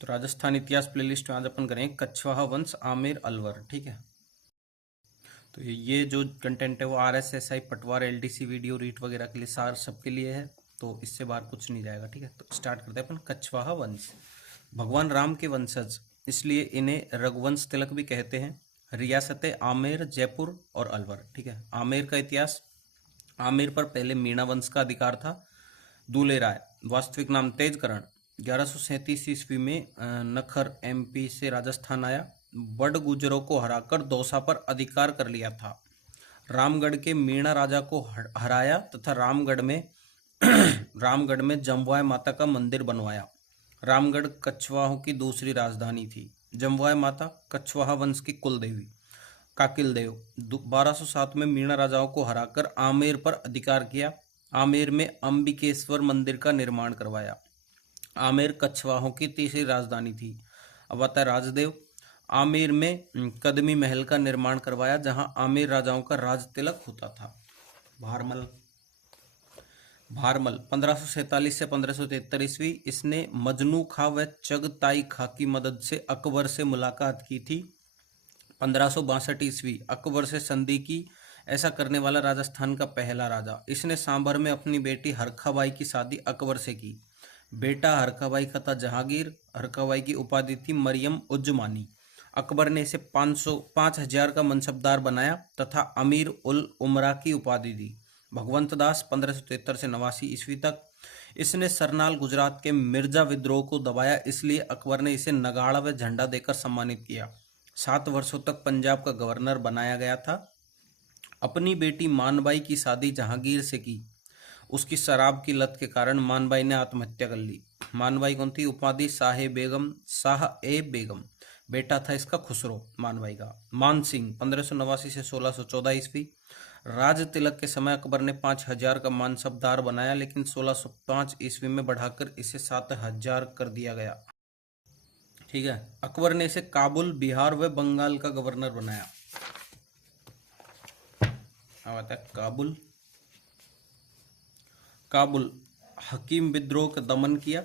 तो राजस्थान इतिहास प्लेलिस्ट में आज अपन करेंगे कछवाहा वंश आमेर अलवर। ठीक है, तो ये जो कंटेंट है वो RSSI पटवार LDC वीडियो रीट वगैरह के लिए सार सबके लिए है, तो इससे बाहर कुछ नहीं जाएगा। ठीक है, तो स्टार्ट करते हैं अपन। कछवाहा वंश भगवान राम के वंशज, इसलिए इन्हें रघुवंश तिलक भी कहते हैं। रियासतें आमेर, जयपुर और अलवर। ठीक है, आमेर का इतिहास। आमेर पर पहले मीणा वंश का अधिकार था। दूले राय, वास्तविक नाम तेजकरण, 1137 ईस्वी में नखर MP से राजस्थान आया। बड़ गुजरों को हराकर दौसा पर अधिकार कर लिया था। रामगढ़ के मीणा राजा को हराया तथा रामगढ़ में रामगढ़ में जमवाय माता का मंदिर बनवाया। रामगढ़ कछवाहों की दूसरी राजधानी थी। जमवाय माता कछवाहा वंश की कुलदेवी। काकिल देव 1207 में मीणा राजाओं को हराकर आमेर पर अधिकार किया। आमेर में अंबिकेश्वर मंदिर का निर्माण करवाया। आमेर कछवाहों की तीसरी राजधानी थी। अब आता है राजदेव। आमेर में कदमी महल का निर्माण करवाया, जहां आमेर राजाओं का राज तिलक होता था। भारमल 1547 से 1573 ईस्वी, इसने मजनू खां व चगताई खां की मदद से अकबर से मुलाकात की थी। 1562 ईस्वी, अकबर से संधि की। ऐसा करने वाला राजस्थान का पहला राजा। इसने सांभर में अपनी बेटी हरखाबाई की शादी अकबर से की। बेटा हरखाबाई का था जहांगीर। हरखाबाई की उपाधि थी मरियम उज्जमानी। अकबर ने इसे 5000 का मनसबदार बनाया तथा अमीर उल उमरा की उपाधि दी। भगवंत दास 1573 से 89 ईस्वी तक, इसने सरनाल गुजरात के मिर्जा विद्रोह को दबाया, इसलिए अकबर ने इसे नगाड़ा व झंडा देकर सम्मानित किया। 7 वर्षों तक पंजाब का गवर्नर बनाया गया था। अपनी बेटी मानबाई की शादी जहांगीर से की। उसकी शराब की लत के कारण मानबाई ने आत्महत्या कर ली। मानबाई कौन थी? उपाधि शाह बेगम। बेटा था इसका खुसरो मानबाई का। मान सिंह 1589 से 1614 ईस्वी, राज तिलक के समय अकबर ने 5000 का मानसबदार बनाया, लेकिन 1605 ईस्वी में बढ़ाकर इसे 7000 कर दिया गया। ठीक है, अकबर ने इसे काबुल, बिहार व बंगाल का गवर्नर बनाया। अब आता है काबुल हकीम विद्रोह का दमन किया।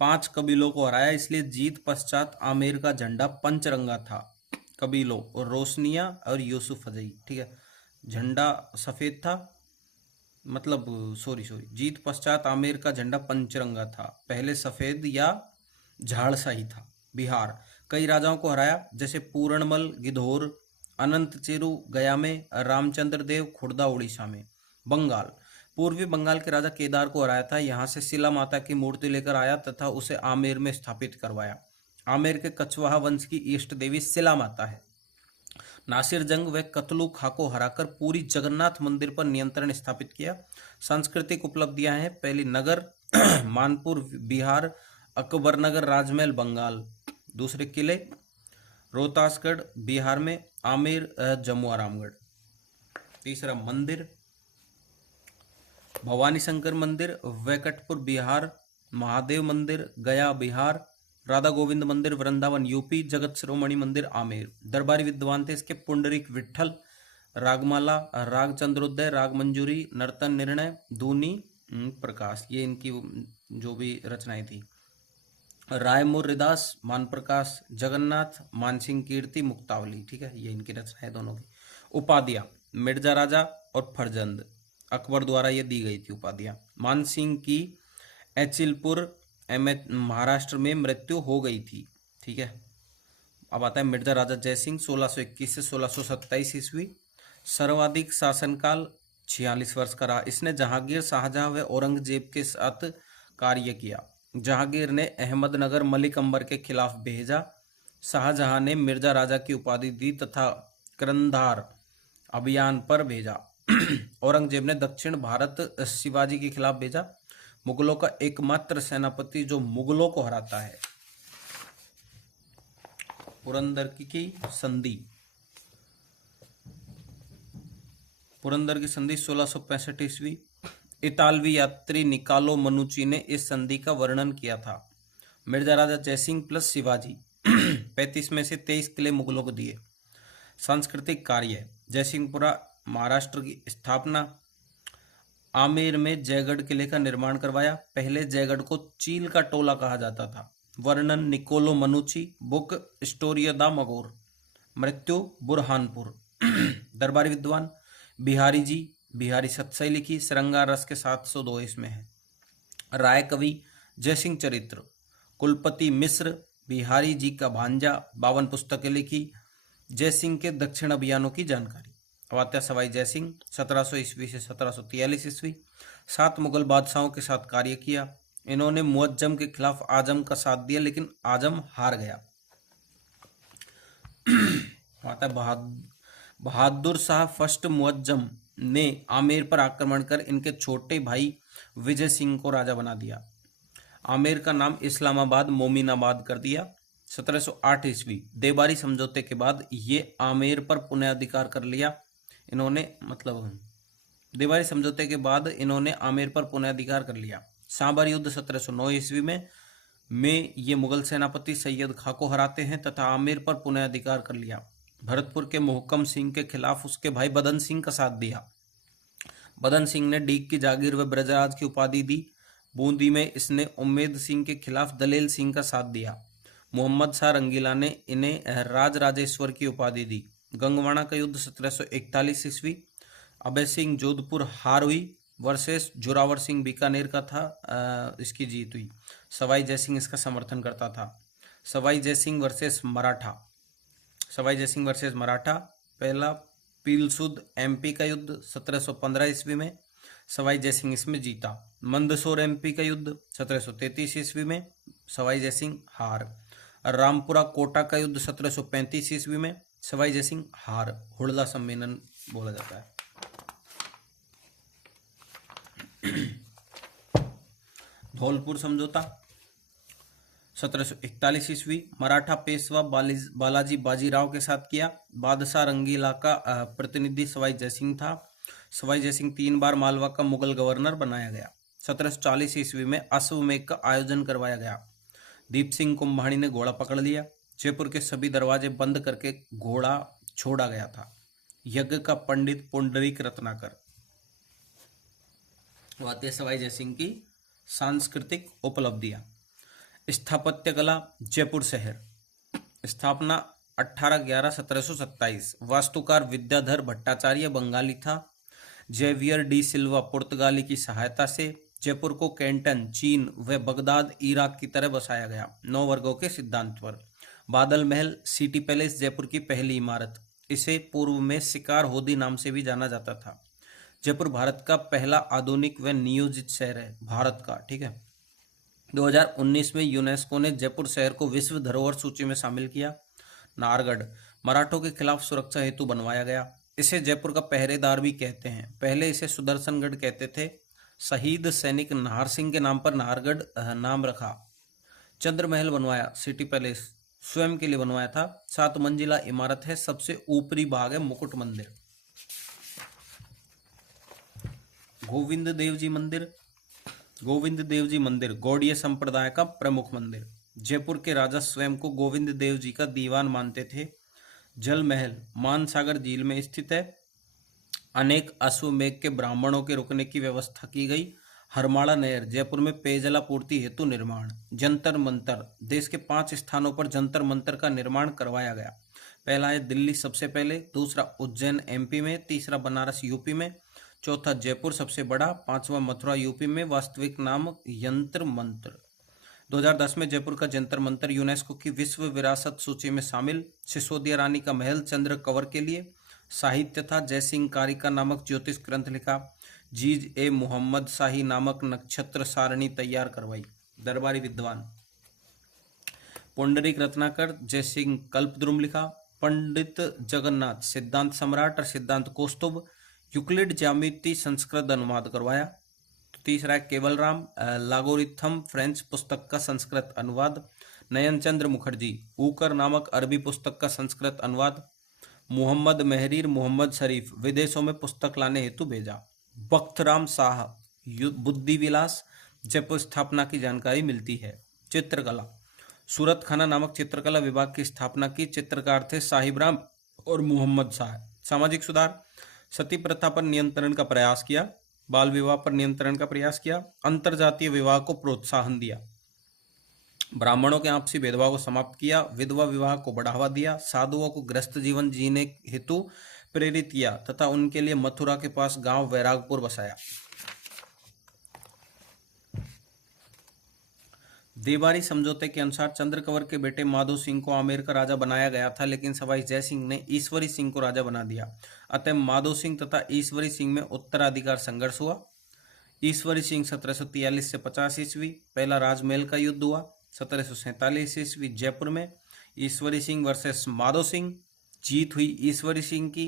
5 कबीलों को हराया, इसलिए जीत पश्चात आमेर का झंडा पंचरंगा था। कबीलों और रोशनिया और यूसुफ फजई। ठीक है, झंडा सफेद था, मतलब जीत पश्चात आमेर का झंडा पंचरंगा था। पहले सफेद या झाड़शाही था। बिहार, कई राजाओं को हराया, जैसे पूरणमल गिधौर, अनंत चेरू गया में, रामचंद्र देव खुर्दा उड़ीसा में। बंगाल, पूर्वी बंगाल के राजा केदार को हराया था। यहाँ से शिला माता की मूर्ति लेकर आया तथा उसे आमेर में स्थापित करवाया। आमेर के कछवाहा वंश की इष्ट देवी शिला माता है। नासिर जंग व कतलू खां को हराकर पूरी जगन्नाथ मंदिर पर नियंत्रण स्थापित किया। सांस्कृतिक उपलब्धियां हैं। पहली, नगर मानपुर बिहार, अकबरनगर राजमहल बंगाल। दूसरे, किले रोहतासगढ़ बिहार में, आमेर जमुआ रामगढ़। तीसरा, मंदिर भवानी शंकर मंदिर वैकटपुर बिहार, महादेव मंदिर गया बिहार, राधा गोविंद मंदिर वृंदावन UP, जगत शिरोमणि मंदिर आमेर। दरबारी विद्वान थे इसके पुंडरीक विठल, रागमाला, राग चंद्रोदय, राग मंजूरी, नर्तन निर्णय, धूनी प्रकाश, ये इनकी जो भी रचनाएं थी। राय मुर्रिदास, मान प्रकाश, जगन्नाथ, मानसिंह कीर्ति, मुक्तावली। ठीक है, ये इनकी रचनाएं दोनों की। उपाधियां, मिर्जा राजा और फरजंद, अकबर द्वारा ये दी गई थी उपाधियां। मानसिंह की एचिलपुर महाराष्ट्र में मृत्यु हो गई थी। ठीक है, अब आता है मिर्जा राजा जयसिंह 1621 से 1627 ईस्वी। सर्वाधिक शासनकाल 46 वर्ष का रहा। इसने जहांगीर, शाहजहां व औरंगजेब के साथ कार्य किया। जहांगीर ने अहमदनगर मलिक अंबर के खिलाफ भेजा। शाहजहां ने मिर्जा राजा की उपाधि दी तथा करंधार अभियान पर भेजा। औरंगजेब ने दक्षिण भारत शिवाजी के खिलाफ भेजा। मुगलों का एकमात्र सेनापति जो मुगलों को हराता है। पुरंदर की संधि 1665 ईस्वी। इतालवी यात्री निकालो मनुची ने इस संधि का वर्णन किया था। मिर्जा राजा जयसिंह प्लस शिवाजी 35 में से 23 किले मुगलों को दिए। सांस्कृतिक कार्य, जयसिंहपुरा महाराष्ट्र की स्थापना। आमेर में जयगढ़ किले का निर्माण करवाया। पहले जयगढ़ को चील का टोला कहा जाता था। वर्णन निकोलो मनुची, बुक स्टोरिया द मगोर, मृत्यु बुरहानपुर। दरबारी विद्वान बिहारी जी, बिहारी सतसई लिखी, श्रृंगार रस के 702 इसमें है। राय कवि जयसिंह चरित्र, कुलपति मिश्र, बिहारी जी का भांजा, 52 पुस्तकें लिखी, जयसिंह के दक्षिण अभियानों की जानकारी। अवात्या सवाई जयसिंह 1700 ईस्वी से 1743 ईस्वी, 7 मुगल बादशाहों के साथ कार्य किया। इन्होंने मुअज्जम के खिलाफ आजम का साथ दिया, लेकिन आजम हार गया। बहादुर शाह फर्स्ट मुअज्जम ने आमेर पर आक्रमण कर इनके छोटे भाई विजय सिंह को राजा बना दिया। आमेर का नाम इस्लामाबाद मोमिनाबाद कर दिया। 1708 ईस्वी देबारी समझौते के बाद ये आमेर पर पुनःअधिकार कर लिया। इन्होंने देबारी समझौते के बाद इन्होंने आमेर पर पुनःअधिकार कर लिया। सांबर युद्ध 1709 ईस्वी में ये मुगल सेनापति सैयद खां को हराते हैं तथा आमेर पर पुनःअधिकार कर लिया। भरतपुर के मोहकम सिंह के खिलाफ उसके भाई बदन सिंह का साथ दिया। बदन सिंह ने डीग की जागीर व ब्रजराज की उपाधि दी। बूंदी में इसने उम्मेद सिंह के खिलाफ दलेल सिंह का साथ दिया। मोहम्मद शाह रंगीला ने इन्हें राज राजेश्वर की उपाधि दी। गंगवाना का युद्ध 1741 ईस्वी, अभय सिंह जोधपुर हार हुई वर्सेस जोरावर सिंह बीकानेर का था, इसकी जीत हुई। सवाई जयसिंह इसका समर्थन करता था। सवाई जयसिंह वर्सेस मराठा, सवाई जयसिंह वर्सेस मराठा, पहला पीलसुद एमपी का युद्ध 1715 ईस्वी में सवाई जयसिंह इसमें जीता। मंदसौर एमपी का युद्ध 1733 ईस्वी में सवाई जयसिंह हार। रामपुरा कोटा का युद्ध 1735 ईस्वी में सवाई जयसिंह हार। हुड़ला सम्मेलन बोला जाता है। धौलपुर समझौता 1741 ईस्वी, मराठा पेशवा बालाजी बाजीराव के साथ किया। बादशाह रंगीला का प्रतिनिधि सवाई जयसिंह था। सवाई जयसिंह 3 बार मालवा का मुगल गवर्नर बनाया गया। 1740 ईस्वी में अश्वमेध का आयोजन करवाया गया। दीप सिंह कुंभाणी ने घोड़ा पकड़ लिया। जयपुर के सभी दरवाजे बंद करके घोड़ा छोड़ा गया था। यज्ञ का पंडित पुंडरीक रत्नाकर। सवाई जयसिंह की सांस्कृतिक उपलब्धियां। स्थापत्य कला जयपुर शहर, स्थापना 18/11/1727, वास्तुकार विद्याधर भट्टाचार्य बंगाली था। जेवियर डी सिल्वा पुर्तगाली की सहायता से जयपुर को कैंटन चीन व बगदाद इराक की तरह बसाया गया। 9 वर्गों के सिद्धांत पर। बादल महल सिटी पैलेस जयपुर की पहली इमारत, इसे पूर्व में शिकार होदी नाम से भी जाना जाता था। जयपुर भारत का पहला आधुनिक व नियोजित शहर है, भारत का, ठीक है। 2019 में यूनेस्को ने जयपुर शहर को विश्व धरोहर सूची में शामिल किया। नाहरगढ़ मराठों के खिलाफ सुरक्षा हेतु बनवाया गया। इसे जयपुर का पहरेदार भी कहते हैं। पहले इसे सुदर्शनगढ़ कहते थे। शहीद सैनिक नाहर सिंह के नाम पर नाहरगढ़ नाम रखा। चंद्र महल बनवाया, सिटी पैलेस स्वयं के लिए बनवाया था। 7 मंजिला इमारत है। सबसे ऊपरी भाग है मुकुट मंदिर। गोविंद देव जी मंदिर, गोविंद देव जी मंदिर गौड़ीय संप्रदाय का प्रमुख मंदिर। जयपुर के राजा स्वयं को गोविंद देव जी का दीवान मानते थे। जल महल मानसागर झील में स्थित है। अनेक अश्वमेध के ब्राह्मणों के रुकने की व्यवस्था की गई। हरमाड़ा नहर जयपुर में पेयजल आपूर्ति हेतु निर्माण। जंतर मंतर देश के 5 स्थानों पर जंतर मंतर का निर्माण करवाया गया। पहला है दिल्ली सबसे पहले, दूसरा उज्जैन एमपी में, तीसरा बनारस यूपी में, चौथा जयपुर सबसे बड़ा, 5वां मथुरा यूपी में। वास्तविक नाम यंत्र मंत्र। 2010 में जयपुर का जंतर मंतर यूनेस्को की विश्व विरासत सूची में शामिल। सिसोदिया रानी का महल चंद्र कवर के लिए। साहित्य था जयसिंह कारिका नामक ज्योतिष ग्रंथ लिखा। जीज ए मोहम्मद शाही नामक नक्षत्र सारणी तैयार करवाई। दरबारी विद्वान पुंडरीक रत्नाकर जयसिंह कल्पद्रुम लिखा। पंडित जगन्नाथ सिद्धांत सम्राट और सिद्धांत कौस्तुभ यूक्लिड ज्यामिति संस्कृत अनुवाद करवाया। तीसरा है केवल राम लागोरिथम फ्रेंच पुस्तक का संस्कृत अनुवाद। नयन चंद्र मुखर्जी ऊकर नामक अरबी पुस्तक का संस्कृत अनुवाद। मोहम्मद महरीर मोहम्मद शरीफ विदेशों में पुस्तक लाने हेतु भेजा। बख्तराम शाह बुद्धि विलास जयपुर स्थापना की जानकारी मिलती है। चित्रकला सूरत खाना नामक चित्रकला विभाग की स्थापना की। चित्रकार थे साहिब राम और मोहम्मद शाह। सामाजिक सुधार सती प्रथा पर नियंत्रण का प्रयास किया। बाल विवाह पर नियंत्रण का प्रयास किया। अंतरजातीय विवाह को प्रोत्साहन दिया। ब्राह्मणों के आपसी भेदभाव को समाप्त किया, विधवा विवाह को बढ़ावा दिया, साधुओं को गृहस्थ जीवन जीने हेतु प्रेरित किया तथा उनके लिए मथुरा के पास गांव वैरागपुर बसाया। देवारी समझौते के अनुसार चंद्रकंवर के बेटे माधो सिंह को आमेर का राजा बनाया गया था, लेकिन सवाई जय सिंह ने ईश्वरी सिंह को राजा बना दिया। अतः माधो सिंह तथा ईश्वरी सिंह में उत्तराधिकार संघर्ष हुआ। ईश्वरी सिंह 1743 से 50 ईस्वी पहला राजमहल का युद्ध हुआ। 1747 ईस्वी जयपुर में ईश्वरी सिंह वर्सेस माधो सिंह, जीत हुई ईश्वरी सिंह की।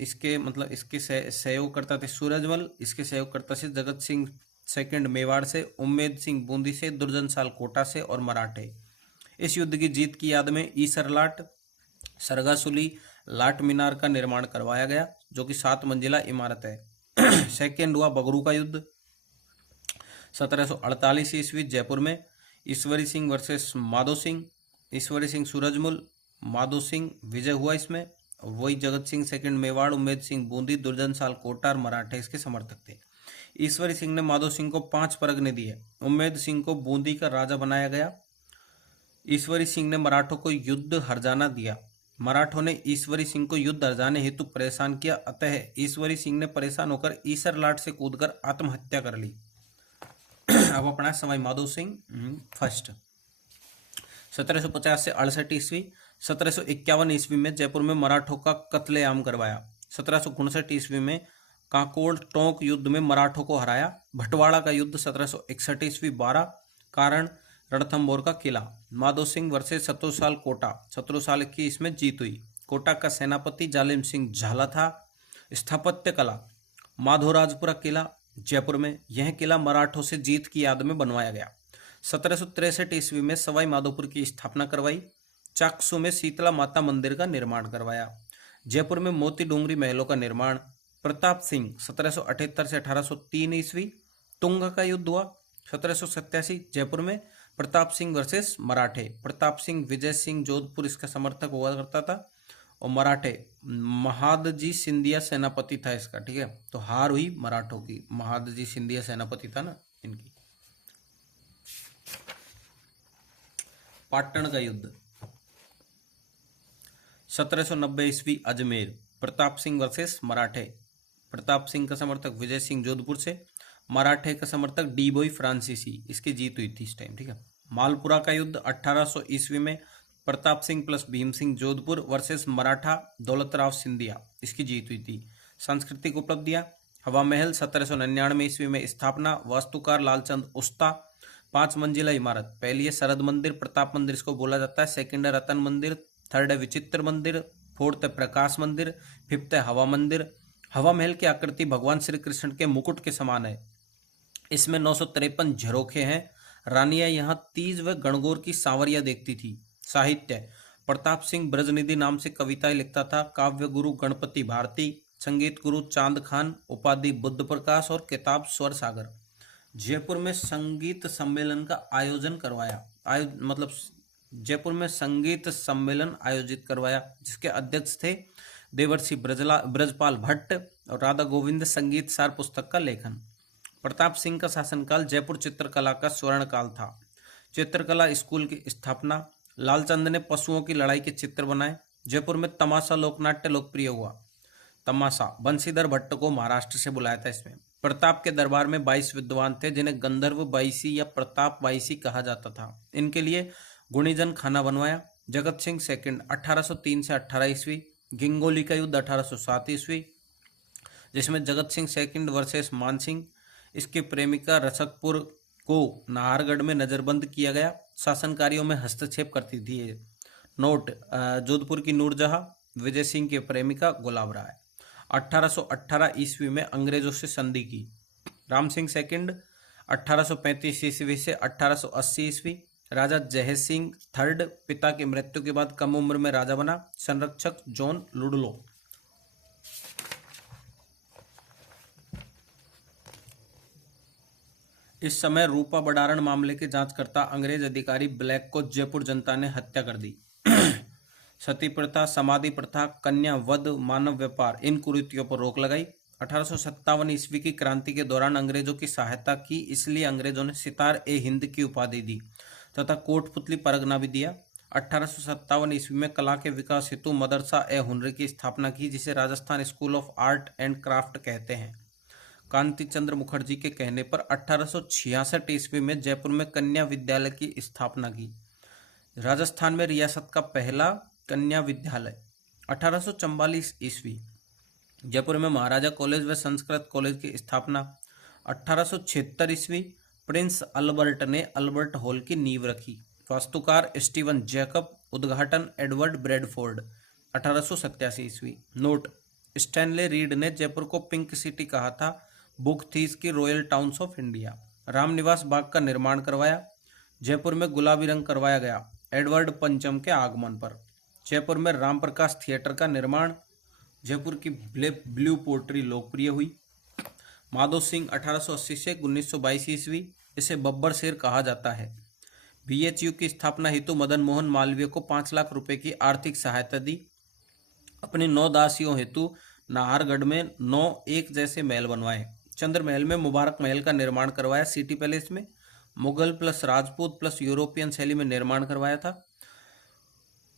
इसके सहयोगकर्ता थे सूरजमल, इसके सहयोगकर्ता से जगत सिंह सेकंड मेवाड़ से, उम्मेद सिंह बूंदी से, दुर्जन साल कोटा से और मराठे। इस युद्ध की जीत की याद में ईसरलाट सरगासुली लाट मीनार का निर्माण करवाया गया, जो कि 7 मंजिला इमारत है। सेकेंड हुआ बगरू का युद्ध 1748 ईस्वी जयपुर में, ईश्वरी सिंह वर्सेस माधो सिंह, ईश्वरी सिंह सूरजमल, माधो सिंह विजय हुआ इसमें। वही जगत सिंह सेकंड मेवाड़, उम्मेद सिंह बूंदी, दुर्जन साल कोटा और मराठे इसके समर्थक थे। ईश्वरी सिंह ने माधो सिंह को 5 परगने दिए। उम्मेद सिंह को बूंदी का राजा बनाया गया। ईश्वरी सिंह ने मराठों को युद्ध हरजाना दिया। मराठों ने ईश्वरी सिंह को युद्ध हरजाने हेतु परेशान किया, अतः ईश्वरी सिंह ने परेशान होकर ईसरलाट से कूदकर आत्महत्या कर ली। अब अपना सवाई माधो सिंह फर्स्ट। 1750 से 68 ईस्वी। 1751 ईस्वी में जयपुर में मराठों का कत्लेआम करवाया। 1759 ईस्वी में काकोड़ टोंक युद्ध में मराठों को हराया। भटवाड़ा का युद्ध 1761 ईस्वी 12। कारण रणथंभौर का किला। माधो सिंह वर्सेस सत्रोसाल कोटा। सत्रोसाल की इसमें जीत हुई। कोटा का सेनापति जालिम सिंह झाला था। स्थापत्य कला माधोराजपुरा किला जयपुर में, यह किला मराठों से जीत की याद में बनवाया गया। 1763 ईस्वी में सवाई माधोपुर की स्थापना करवाई। चाकसू में शीतला माता मंदिर का निर्माण करवाया। जयपुर में मोती डोंगरी महलों का निर्माण। प्रताप सिंह 1778 से 1803 ईस्वी। तुंग का युद्ध हुआ 1787 जयपुर में। प्रताप सिंह वर्सेस मराठे। प्रताप सिंह विजय सिंह जोधपुर इसका समर्थक हुआ करता था और मराठे महादजी सिंधिया सेनापति था इसका, ठीक है। तो हार हुई मराठों की, महादजी सिंधिया सेनापति था ना इनकी। पाटन का युद्ध 1790 ईस्वी अजमेर। प्रताप सिंह वर्सेस मराठे। प्रताप सिंह का समर्थक विजय सिंह जोधपुर से, मराठे का समर्थक डी बोई फ्रांसीसी, इसकी जीत हुई थी इस टाइम, ठीक है। मालपुरा का युद्ध 1800 ईस्वी में प्रताप सिंह प्लस भीम सिंह जोधपुर वर्सेस मराठा दौलतराव सिंधिया, इसकी जीत हुई थी। सांस्कृतिक उपलब्धियां हवा महल 1799 ईस्वी में स्थापना। वास्तुकार लालचंद उस्ता। 5 मंजिला इमारत। पहली है शरद मंदिर, प्रताप मंदिर इसको बोला जाता है। सेकंड है रतन मंदिर। थर्ड है विचित्र मंदिर। फोर्थ है प्रकाश मंदिर। फिफ्थ है हवा मंदिर। हवा महल की आकृति भगवान श्री कृष्ण के मुकुट के समान है। इसमें 953 झरोखे हैं। रानियां यहाँ तीज व गणगौर की सांवरियां देखती थी। साहित्य प्रताप सिंह ब्रजनिधि नाम से कविताएं लिखता था। काव्य गुरु गणपति भारती, संगीत गुरु चांद खान, उपाधि बुद्ध प्रकाश और किताब स्वर सागर। जयपुर में संगीत सम्मेलन का आयोजन करवाया। जयपुर में संगीत सम्मेलन आयोजित करवाया, जिसके अध्यक्ष थे देवर्षि ब्रजपाल भट्ट और राधा गोविंद संगीत सार पुस्तक का लेखन। प्रताप सिंह का शासनकाल जयपुर चित्रकला का स्वर्ण काल था। चित्रकला स्कूल की स्थापना। लालचंद ने पशुओं की लड़ाई के चित्र बनाए। जयपुर में तमाशा लोकनाट्य लोकप्रिय हुआ। तमाशा बंशीधर भट्ट को महाराष्ट्र से बुलाया था इसमें। प्रताप के दरबार में 22 विद्वान थे, जिन्हें गंधर्व बाईसी या प्रताप बाईसी कहा जाता था। इनके लिए गुणीजन खाना बनवाया। जगत सिंह सेकंड 1803 से 18 ईस्वी। गिंगोली का युद्ध 1807 ईस्वी, जिसमें जगत सिंह सेकंड वर्सेस मान सिंह। इसके प्रेमिका रसकपुर को नाहरगढ़ में नजरबंद किया गया। शासन कार्यों में हस्तक्षेप करती थी। नोट जोधपुर की नूरजहां विजय सिंह के प्रेमिका गुलाब राय। 1818 ईस्वी में अंग्रेजों से संधि की। राम सिंह सेकंड 1835 ईस्वी से 1880 ईस्वी। राजा जय सिंह थर्ड पिता की मृत्यु के बाद कम उम्र में राजा बना। संरक्षक जॉन लुडलो। इस समय रूपा बडारण मामले के जांचकर्ता अंग्रेज अधिकारी ब्लैक को जयपुर जनता ने हत्या कर दी। सती प्रथा, समाधि प्रथा, कन्या वध, मानव व्यापार, इन कुरीतियों पर रोक लगाई। 1857 ईस्वी की क्रांति के दौरान अंग्रेजों की सहायता की, इसलिए अंग्रेजों ने सितार ए हिंद की उपाधि दी तथा कोटपुतली परगना भी दिया। 1857 ईस्वी में कला के विकास हेतु मदरसा ए हुनर की स्थापना की, जिसे Rajasthan school of art and craft कहते हैं। कांति चंद्र मुखर्जी के कहने पर 1866 ईस्वी में जयपुर में कन्या विद्यालय की स्थापना की। राजस्थान में रियासत का पहला कन्या विद्यालय। 1844 ईस्वी जयपुर में महाराजा कॉलेज व संस्कृत कॉलेज की स्थापना। 1876 ईस्वी प्रिंस अल्बर्ट ने अल्बर्ट हॉल की नींव रखी। वास्तुकार स्टीवन जैकब, उद्घाटन एडवर्ड ब्रैडफोर्ड। 1887 ईस्वी नोट, स्टैनले रीड ने जयपुर को पिंक सिटी कहा था। बुक थी इसकी royal towns of India. Ramniwas Bagh का निर्माण करवाया। जयपुर में गुलाबी रंग करवाया गया एडवर्ड पंचम के आगमन पर। जयपुर में रामप्रकाश थिएटर का निर्माण। जयपुर की ब्लू पोट्री लोकप्रिय हुई। माधो सिंह 1880 से 1922 ईस्वी, इसे बब्बर शेर कहा जाता है। बीएचयू की स्थापना हेतु मदन मोहन मालवीय को 5 लाख रुपए की आर्थिक सहायता दी। अपनी 9 दासियों हेतु नाहरगढ़ में 9 एक जैसे महल बनवाए। चंद्र महल में मुबारक महल का निर्माण करवाया। सिटी पैलेस में Mughal plus Rajput plus European शैली में निर्माण करवाया था।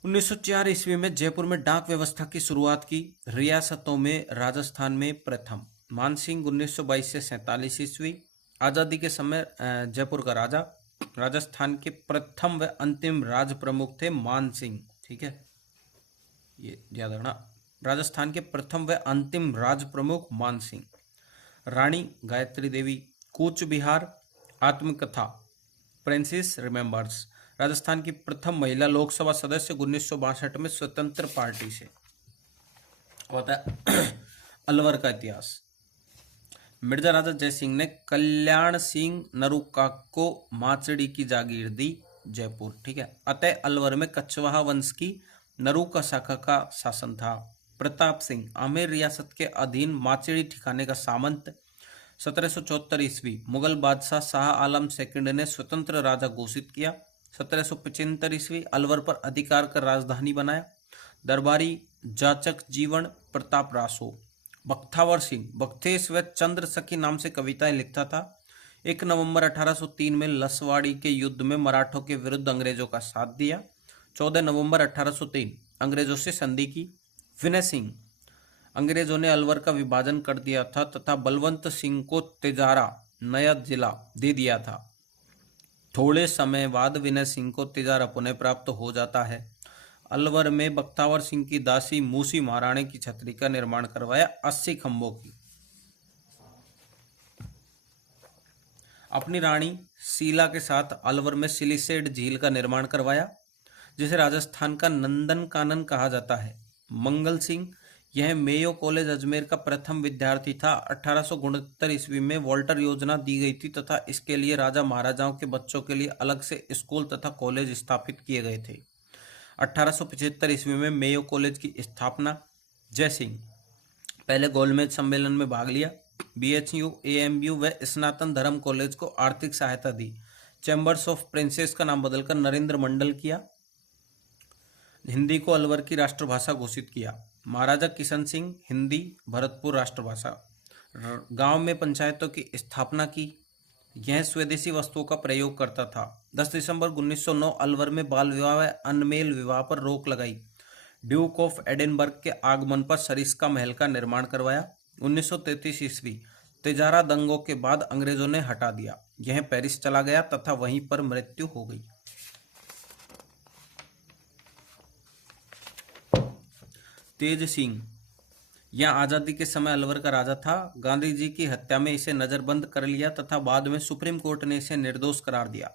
1904 ईस्वी में जयपुर में डाक व्यवस्था की शुरुआत की। रियासतों में राजस्थान में प्रथम। मानसिंह 1922 से 47 ईस्वी। आज़ादी के समय जयपुर का राजा। राजस्थान के प्रथम व अंतिम राज प्रमुख थे मान सिंह। ठीक है, ये याद रखना। राजस्थान के प्रथम व अंतिम राज प्रमुख मान सिंह। रानी गायत्री देवी। कूच बिहार आत्मकथा प्रिंसेस रिमेंबर्स। राजस्थान की प्रथम महिला लोकसभा सदस्य 1962 में स्वतंत्र पार्टी से। होता है अलवर का इतिहास। मिर्जा राजा जयसिंह ने कल्याण सिंह नरूका को माचड़ी की जागीर दी जयपुर। ठीक है, अतः अलवर में कछवाहा वंश की नरूका शाखा का शासन था। प्रताप सिंह आमेर रियासत के अधीन माचड़ी ठिकाने का सामंत। 1774 ईस्वी मुगल बादशाह शाह आलम सेकंड ने स्वतंत्र राजा घोषित किया। 1775 ईस्वी अलवर पर अधिकार कर राजधानी बनाया। दरबारी जाचक जीवन प्रताप रासो। बख्तावर सिंह बख्तेश व चंद्र सखी नाम से कविताएं लिखता था। 1 नवंबर 1803 में लसवाड़ी के युद्ध में मराठों के विरुद्ध अंग्रेजों का साथ दिया। 14 नवंबर 1803 अंग्रेजों से संधि की। विनय सिंह अंग्रेजों ने अलवर का विभाजन कर दिया था तथा बलवंत सिंह को तिजारा नया जिला दे दिया था। थोड़े समय बाद विनय सिंह को तिजारा पुनः प्राप्त हो जाता है। अलवर में बख्तावर सिंह की दासी मूसी महाराणी की छतरी का निर्माण करवाया 80 खंभों की। अपनी रानी शीला के साथ अलवर में सिलिसेड झील का निर्माण करवाया, जिसे राजस्थान का नंदन कानन कहा जाता है। मंगल सिंह यह मेयो कॉलेज अजमेर का प्रथम विद्यार्थी था। 1869 ईस्वी में वॉल्टर योजना दी गई थी तथा इसके लिए राजा महाराजाओं के बच्चों के लिए अलग से स्कूल तथा कॉलेज स्थापित किए गए थे। 1875 ईस्वी में मेयो कॉलेज की स्थापना। जयसिंह पहले गोलमेज सम्मेलन में भाग लिया। बीएचयू, एएमयू व स्नातन धर्म कॉलेज को आर्थिक सहायता दी। चैम्बर्स ऑफ प्रिंसेस का नाम बदलकर नरेंद्र मंडल किया। हिंदी को अलवर की राष्ट्रभाषा घोषित किया। महाराजा किशन सिंह हिंदी भरतपुर राष्ट्रभाषा। गांव में पंचायतों की स्थापना की। यह स्वदेशी वस्तुओं का प्रयोग करता था। 10 दिसंबर 1909 अलवर में बाल विवाह व अनमेल विवाह पर रोक लगाई। ड्यूक ऑफ एडिनबर्ग के आगमन पर सरिस्का महल का निर्माण करवाया। 1933 ईस्वी तिजारा दंगों के बाद अंग्रेजों ने हटा दिया। यह पेरिस चला गया तथा वहीं पर मृत्यु हो गई। तेज सिंह यह आज़ादी के समय अलवर का राजा था। गांधी जी की हत्या में इसे नजरबंद कर लिया तथा बाद में सुप्रीम कोर्ट ने इसे निर्दोष करार दिया।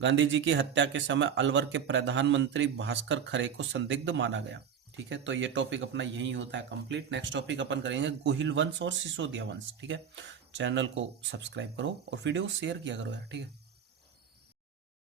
गांधी जी की हत्या के समय अलवर के प्रधानमंत्री भास्कर खरे को संदिग्ध माना गया। ठीक है, तो ये टॉपिक अपना यही होता है कंप्लीट। नेक्स्ट टॉपिक अपन करेंगे गोहिल वंश और सिसोदिया वंश। ठीक है, चैनल को सब्सक्राइब करो और वीडियो शेयर किया करो यार। ठीक है।